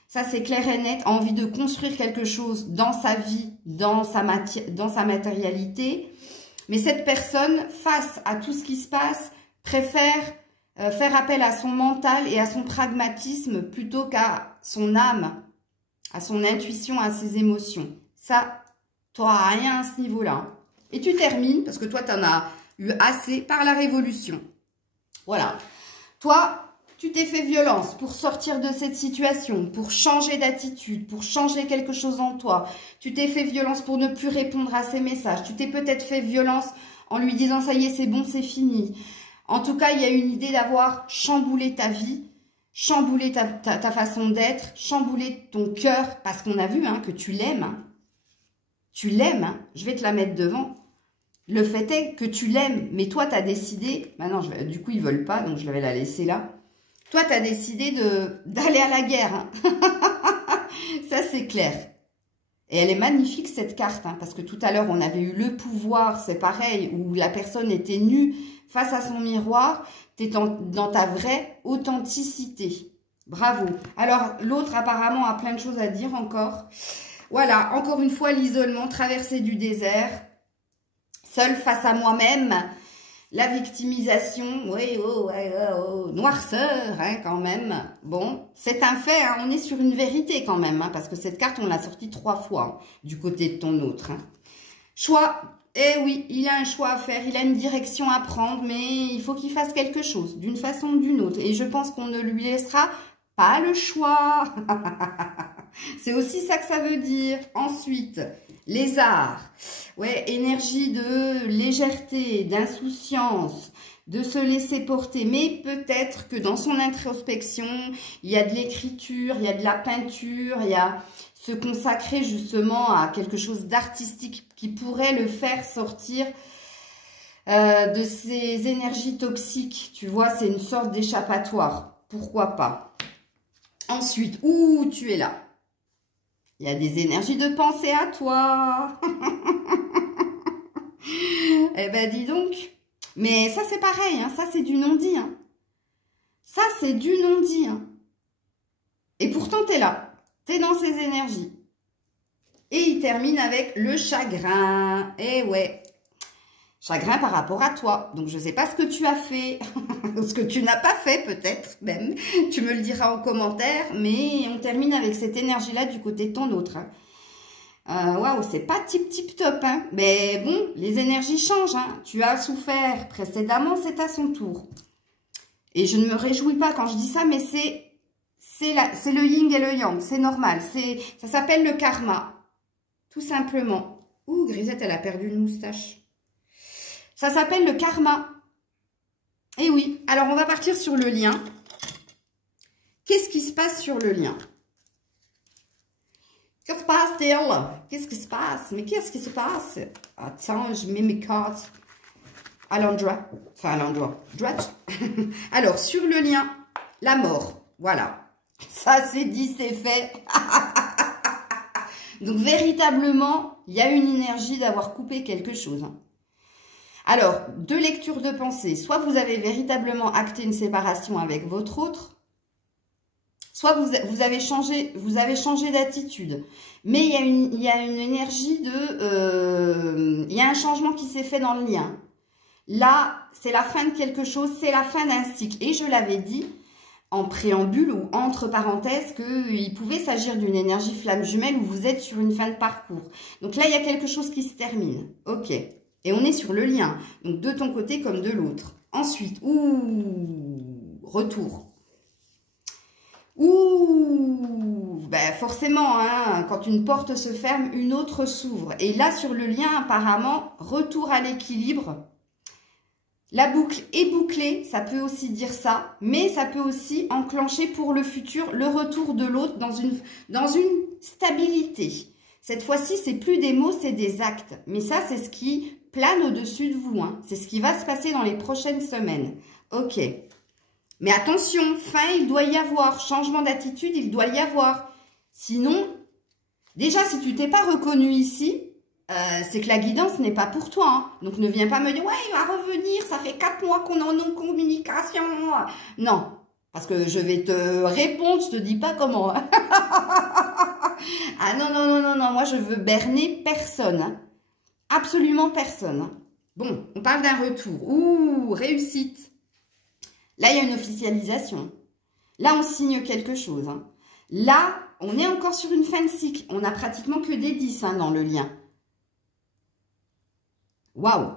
Ça, c'est clair et net, envie de construire quelque chose dans sa vie, dans sa matérialité. Mais cette personne, face à tout ce qui se passe, préfère faire appel à son mental et à son pragmatisme plutôt qu'à son âme, à son intuition, à ses émotions. Ça, tu n'auras rien à ce niveau-là. Et tu termines, parce que toi, tu en as eu assez, par la révolution. Voilà. Toi, tu t'es fait violence pour sortir de cette situation, pour changer d'attitude, pour changer quelque chose en toi. Tu t'es fait violence pour ne plus répondre à ses messages. Tu t'es peut-être fait violence en lui disant « ça y est, c'est bon, c'est fini ». En tout cas, il y a une idée d'avoir chamboulé ta vie, chamboulé ta façon d'être, chamboulé ton cœur, parce qu'on a vu hein, que tu l'aimes. Hein. Tu l'aimes, hein. Je vais te la mettre devant. Le fait est que tu l'aimes, mais toi, tu as décidé... Maintenant, du coup, ils ne veulent pas, donc je vais la laisser là. Toi, tu as décidé d'aller à la guerre. Hein. Ça, c'est clair. Et elle est magnifique, cette carte. Hein, parce que tout à l'heure, on avait eu le pouvoir, c'est pareil, où la personne était nue face à son miroir. Tu es dans ta vraie authenticité. Bravo. Alors, l'autre, apparemment, a plein de choses à dire encore. Voilà, encore une fois, l'isolement, traversée du désert. Seule face à moi-même. La victimisation, oui, noirceur, hein, quand même. Bon, c'est un fait, hein, on est sur une vérité quand même, hein, parce que cette carte, on l'a sortie 3 fois, hein, du côté de ton autre. Hein. Choix, eh oui, il a un choix à faire, il a une direction à prendre, mais il faut qu'il fasse quelque chose, d'une façon ou d'une autre. Et je pense qu'on ne lui laissera pas le choix. C'est aussi ça que ça veut dire. Ensuite... les arts, ouais, énergie de légèreté, d'insouciance, de se laisser porter. Mais peut-être que dans son introspection, il y a de l'écriture, il y a de la peinture, il y a se consacrer justement à quelque chose d'artistique qui pourrait le faire sortir de ces énergies toxiques. Tu vois, c'est une sorte d'échappatoire. Pourquoi pas? Ensuite, ouh, tu es là. Il y a des énergies de pensée à toi. Eh ben, dis donc. Mais ça, c'est pareil. Hein. Ça, c'est du non-dit. Hein. Ça, c'est du non-dit. Hein. Et pourtant, tu es là. Tu es dans ces énergies. Et il termine avec le chagrin. Eh ouais. Chagrin par rapport à toi. Donc, je ne sais pas ce que tu as fait. Ce que tu n'as pas fait, peut-être, même. Tu me le diras en commentaire. Mais on termine avec cette énergie-là du côté de ton autre. Hein. Waouh, c'est pas tip top. Hein. Mais bon, les énergies changent. Hein. Tu as souffert précédemment, c'est à son tour. Et je ne me réjouis pas quand je dis ça, mais c'est le yin et le yang. C'est normal. Ça s'appelle le karma. Tout simplement. Ouh, Grisette, elle a perdu une moustache. Ça s'appelle le karma. Et oui, alors on va partir sur le lien. Qu'est-ce qui se passe sur le lien? Que se passe-t-il? Qu'est-ce qui se passe? Mais qu'est-ce qui se passe? Attends, je mets mes cartes à l'endroit. Enfin, à l'endroit. Alors, sur le lien, la mort. Voilà. Ça, c'est dit, c'est fait. Donc, véritablement, il y a une énergie d'avoir coupé quelque chose. Alors, deux lectures de pensée. Soit vous avez véritablement acté une séparation avec votre autre, soit vous avez changé d'attitude. Mais il y a une énergie de... il y a un changement qui s'est fait dans le lien. Là, c'est la fin de quelque chose, c'est la fin d'un cycle. Et je l'avais dit en préambule ou entre parenthèses qu'il pouvait s'agir d'une énergie flamme jumelle où vous êtes sur une fin de parcours. Donc là, il y a quelque chose qui se termine. Ok. Et on est sur le lien. Donc de ton côté comme de l'autre. Ensuite, retour. Ben forcément, hein, quand une porte se ferme, une autre s'ouvre. Et là, sur le lien, apparemment, retour à l'équilibre. La boucle est bouclée, ça peut aussi dire ça, mais ça peut aussi enclencher pour le futur le retour de l'autre dans une stabilité. Cette fois-ci, c'est plus des mots, c'est des actes. Mais ça, c'est ce qui plane au-dessus de vous. Hein. C'est ce qui va se passer dans les prochaines semaines. Ok. Mais attention, fin, il doit y avoir. Changement d'attitude, il doit y avoir. Sinon, déjà, si tu t'es pas reconnu ici, c'est que la guidance n'est pas pour toi. Hein. Donc, ne viens pas me dire, ouais, il va revenir, ça fait 4 mois qu'on est en non-communication. Non, parce que je vais te répondre, je te dis pas comment. Hein. Ah non, non, non, non, non, moi, je veux berner personne. Hein. Absolument personne. Hein. Bon, on parle d'un retour. Réussite. Là, il y a une officialisation. Là, on signe quelque chose. Hein. Là, on est encore sur une fin de cycle. On n'a pratiquement que des 10 hein, dans le lien. Waouh.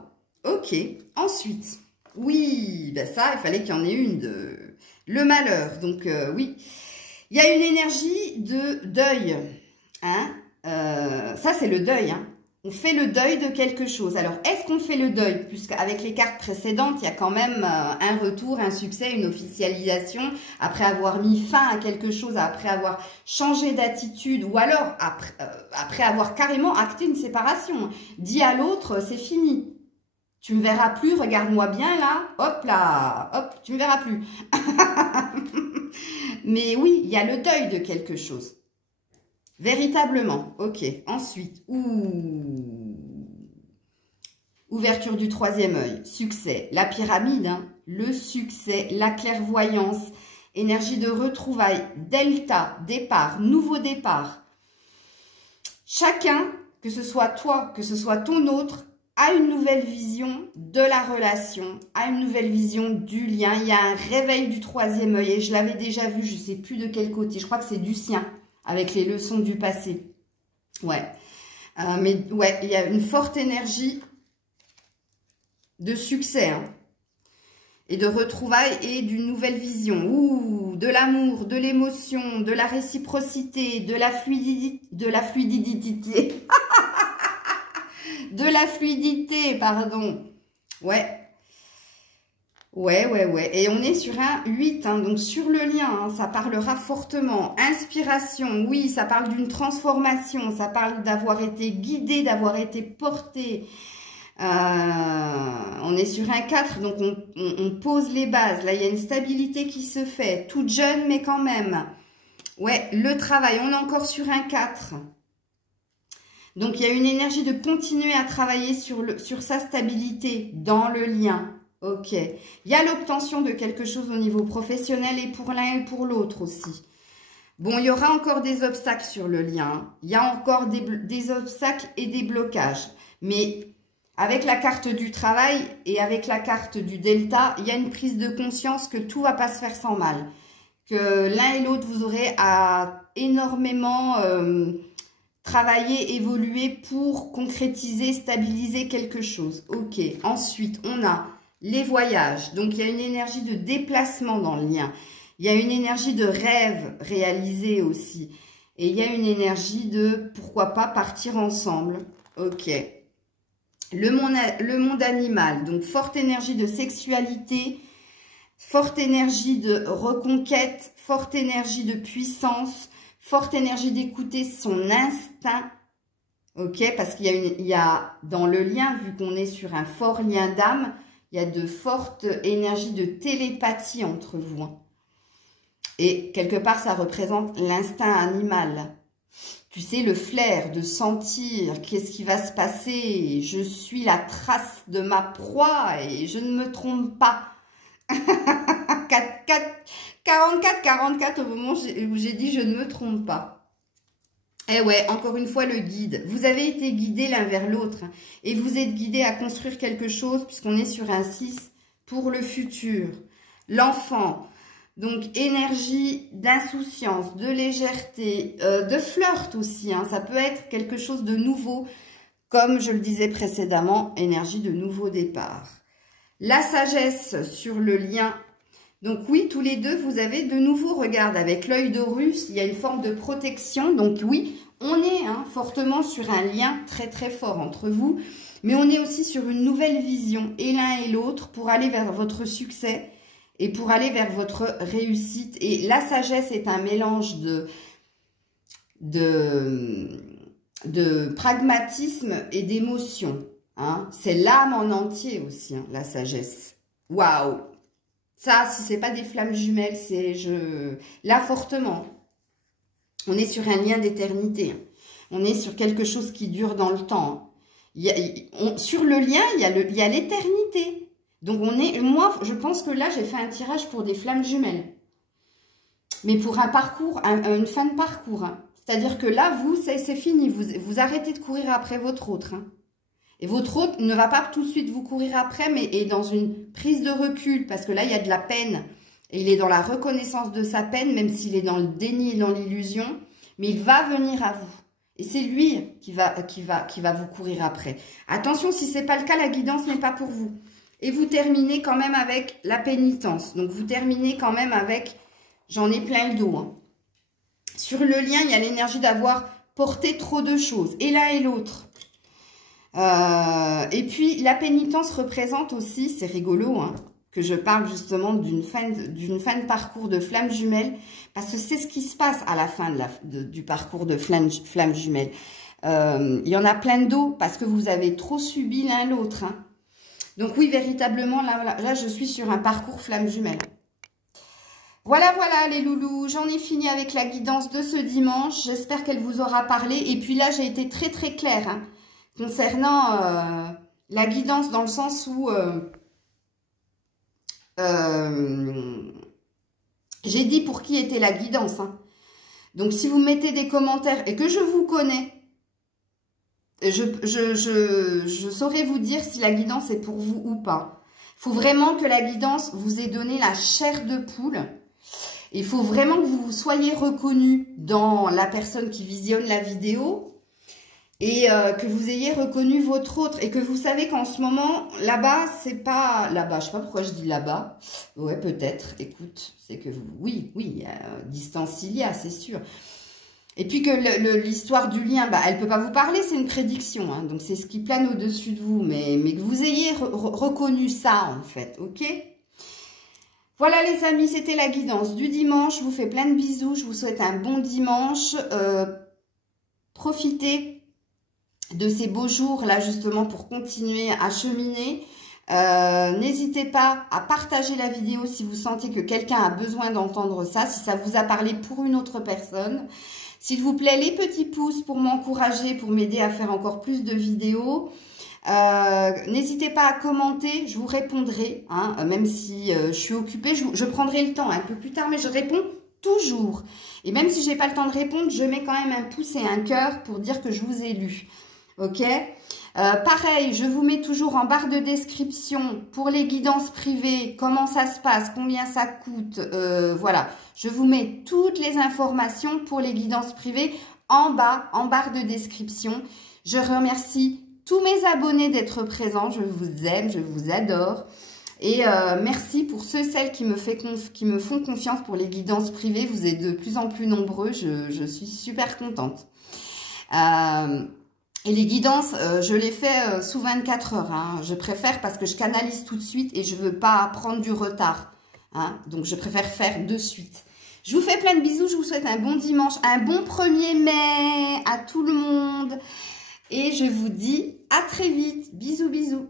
Ok. Ensuite, oui, ben ça, il fallait qu'il y en ait une de... Le malheur. Donc, oui. Il y a une énergie de deuil. Hein. Ça, c'est le deuil. Hein. On fait le deuil de quelque chose. Alors, est-ce qu'on fait le deuil? Puisqu'avec les cartes précédentes, il y a quand même un retour, un succès, une officialisation, après avoir mis fin à quelque chose, après avoir changé d'attitude, ou alors après avoir carrément acté une séparation. Dit à l'autre, c'est fini. Tu me verras plus, regarde-moi bien là. Hop là, hop, tu me verras plus. Mais oui, il y a le deuil de quelque chose. Véritablement, ok. Ensuite, ouverture du troisième œil, succès, la pyramide, hein, le succès, la clairvoyance, énergie de retrouvailles, delta, départ, nouveau départ. Chacun, que ce soit toi, que ce soit ton autre, a une nouvelle vision de la relation, a une nouvelle vision du lien. Il y a un réveil du troisième œil et je l'avais déjà vu, je ne sais plus de quel côté, je crois que c'est du sien. Avec les leçons du passé. Ouais. Mais ouais, il y a une forte énergie de succès. Hein, et de retrouvailles et d'une nouvelle vision. De l'amour, de l'émotion, de la réciprocité, de la fluidité. De la fluidité, pardon. Ouais. Ouais. Et on est sur un 8, hein, donc sur le lien, hein, ça parlera fortement. Inspiration, oui, ça parle d'une transformation, ça parle d'avoir été guidé, d'avoir été porté. On est sur un 4, donc on pose les bases. Là, il y a une stabilité qui se fait, toute jeune, mais quand même. Ouais, le travail, on est encore sur un 4. Donc, il y a une énergie de continuer à travailler sur sa stabilité dans le lien. Ok. Il y a l'obtention de quelque chose au niveau professionnel et pour l'un et pour l'autre aussi. Bon, il y aura encore des obstacles sur le lien. Il y a encore des obstacles et des blocages. Mais avec la carte du travail et avec la carte du delta, il y a une prise de conscience que tout ne va pas se faire sans mal. Que l'un et l'autre, vous aurez à énormément travailler, évoluer pour concrétiser, stabiliser quelque chose. Ok. Ensuite, on a... les voyages, donc il y a une énergie de déplacement dans le lien. Il y a une énergie de rêve réalisé aussi. Et il y a une énergie de, pourquoi pas, partir ensemble. Ok. Le monde animal, donc forte énergie de sexualité, forte énergie de reconquête, forte énergie de puissance, forte énergie d'écouter son instinct. Ok, parce qu'il y a dans le lien, vu qu'on est sur un fort lien d'âme, il y a de fortes énergies de télépathie entre vous. Et quelque part, ça représente l'instinct animal. tu sais, le flair de sentir qu'est-ce qui va se passer. Je suis la trace de ma proie et je ne me trompe pas. 44 au moment où j'ai dit je ne me trompe pas. Eh ouais, encore une fois, le guide. Vous avez été guidés l'un vers l'autre. Et vous êtes guidés à construire quelque chose, puisqu'on est sur un 6 pour le futur. L'enfant. Donc, énergie d'insouciance, de légèreté, de flirt aussi. Hein. Ça peut être quelque chose de nouveau. Comme je le disais précédemment, énergie de nouveau départ. La sagesse sur le lien. Donc oui, tous les deux, vous avez de nouveau, regarde, avec l'œil d'Horus, il y a une forme de protection. Donc oui, on est fortement sur un lien très très fort entre vous, mais on est aussi sur une nouvelle vision, et l'un et l'autre, pour aller vers votre succès et pour aller vers votre réussite. Et la sagesse est un mélange de pragmatisme et d'émotion. Hein. C'est l'âme en entier aussi, hein, la sagesse. Waouh! Ça, si c'est pas des flammes jumelles, c'est là fortement. On est sur un lien d'éternité. On est sur quelque chose qui dure dans le temps. Sur le lien, il y a l'éternité. Donc moi, je pense que là, j'ai fait un tirage pour des flammes jumelles. Mais pour un parcours, une fin de parcours. Hein. C'est-à-dire que là, vous, c'est fini. Vous arrêtez de courir après votre autre. Hein. Et votre autre ne va pas tout de suite vous courir après, mais est dans une prise de recul, parce que là, il y a de la peine. Et il est dans la reconnaissance de sa peine, même s'il est dans le déni et dans l'illusion. Mais il va venir à vous. Et c'est lui qui va vous courir après. Attention, si ce n'est pas le cas, la guidance n'est pas pour vous. Et vous terminez quand même avec la pénitence. Donc, vous terminez quand même avec, j'en ai plein le dos. Hein. Sur le lien, il y a l'énergie d'avoir porté trop de choses. Et l'un et l'autre. Et puis, la pénitence représente aussi, c'est rigolo, hein, que je parle justement d'une fin de parcours de flammes jumelles, parce que c'est ce qui se passe à la fin du parcours de flammes jumelles. Il y en a plein d'eau, parce que vous avez trop subi l'un l'autre. Hein. Donc oui, véritablement, là, je suis sur un parcours flammes jumelles. Voilà, voilà les loulous, j'en ai fini avec la guidance de ce dimanche. J'espère qu'elle vous aura parlé. Et puis là, j'ai été très très claire, hein. Concernant la guidance, dans le sens où j'ai dit pour qui était la guidance. Hein. Donc, si vous mettez des commentaires et que je vous connais, je saurais vous dire si la guidance est pour vous ou pas. Il faut vraiment que la guidance vous ait donné la chair de poule. Il faut vraiment que vous soyez reconnu dans la personne qui visionne la vidéo. Et que vous ayez reconnu votre autre. Et que vous savez qu'en ce moment, là-bas, c'est pas... Là-bas, je sais pas pourquoi je dis là-bas. Ouais, peut-être. Écoute, c'est que... Oui, distance il y a, c'est sûr. Et puis que l'histoire du lien, bah, elle peut pas vous parler, c'est une prédiction. Hein, donc, c'est ce qui plane au-dessus de vous. Mais que vous ayez reconnu ça, en fait. Ok ? Voilà, les amis, c'était la guidance du dimanche. Je vous fais plein de bisous. Je vous souhaite un bon dimanche. Profitez de ces beaux jours là justement pour continuer à cheminer. N'hésitez pas à partager la vidéo si vous sentez que quelqu'un a besoin d'entendre ça, si ça vous a parlé pour une autre personne. S'il vous plaît, les petits pouces pour m'encourager, pour m'aider à faire encore plus de vidéos. N'hésitez pas à commenter, je vous répondrai, hein, même si je suis occupée, je prendrai le temps un peu plus tard, mais je réponds toujours. Et même si j'ai pas le temps de répondre, je mets quand même un pouce et un cœur pour dire que je vous ai lu. Ok, pareil, je vous mets toujours en barre de description pour les guidances privées, comment ça se passe, combien ça coûte, voilà. Je vous mets toutes les informations pour les guidances privées en bas, en barre de description. Je remercie tous mes abonnés d'être présents, je vous aime, je vous adore. Et merci pour celles qui me font confiance pour les guidances privées. Vous êtes de plus en plus nombreux, je suis super contente. Et les guidances, je les fais sous 24 heures. Hein. Je préfère parce que je canalise tout de suite et je ne veux pas prendre du retard. Hein. Donc, je préfère faire de suite. Je vous fais plein de bisous. Je vous souhaite un bon dimanche, un bon 1er mai à tout le monde. Et je vous dis à très vite. Bisous, bisous.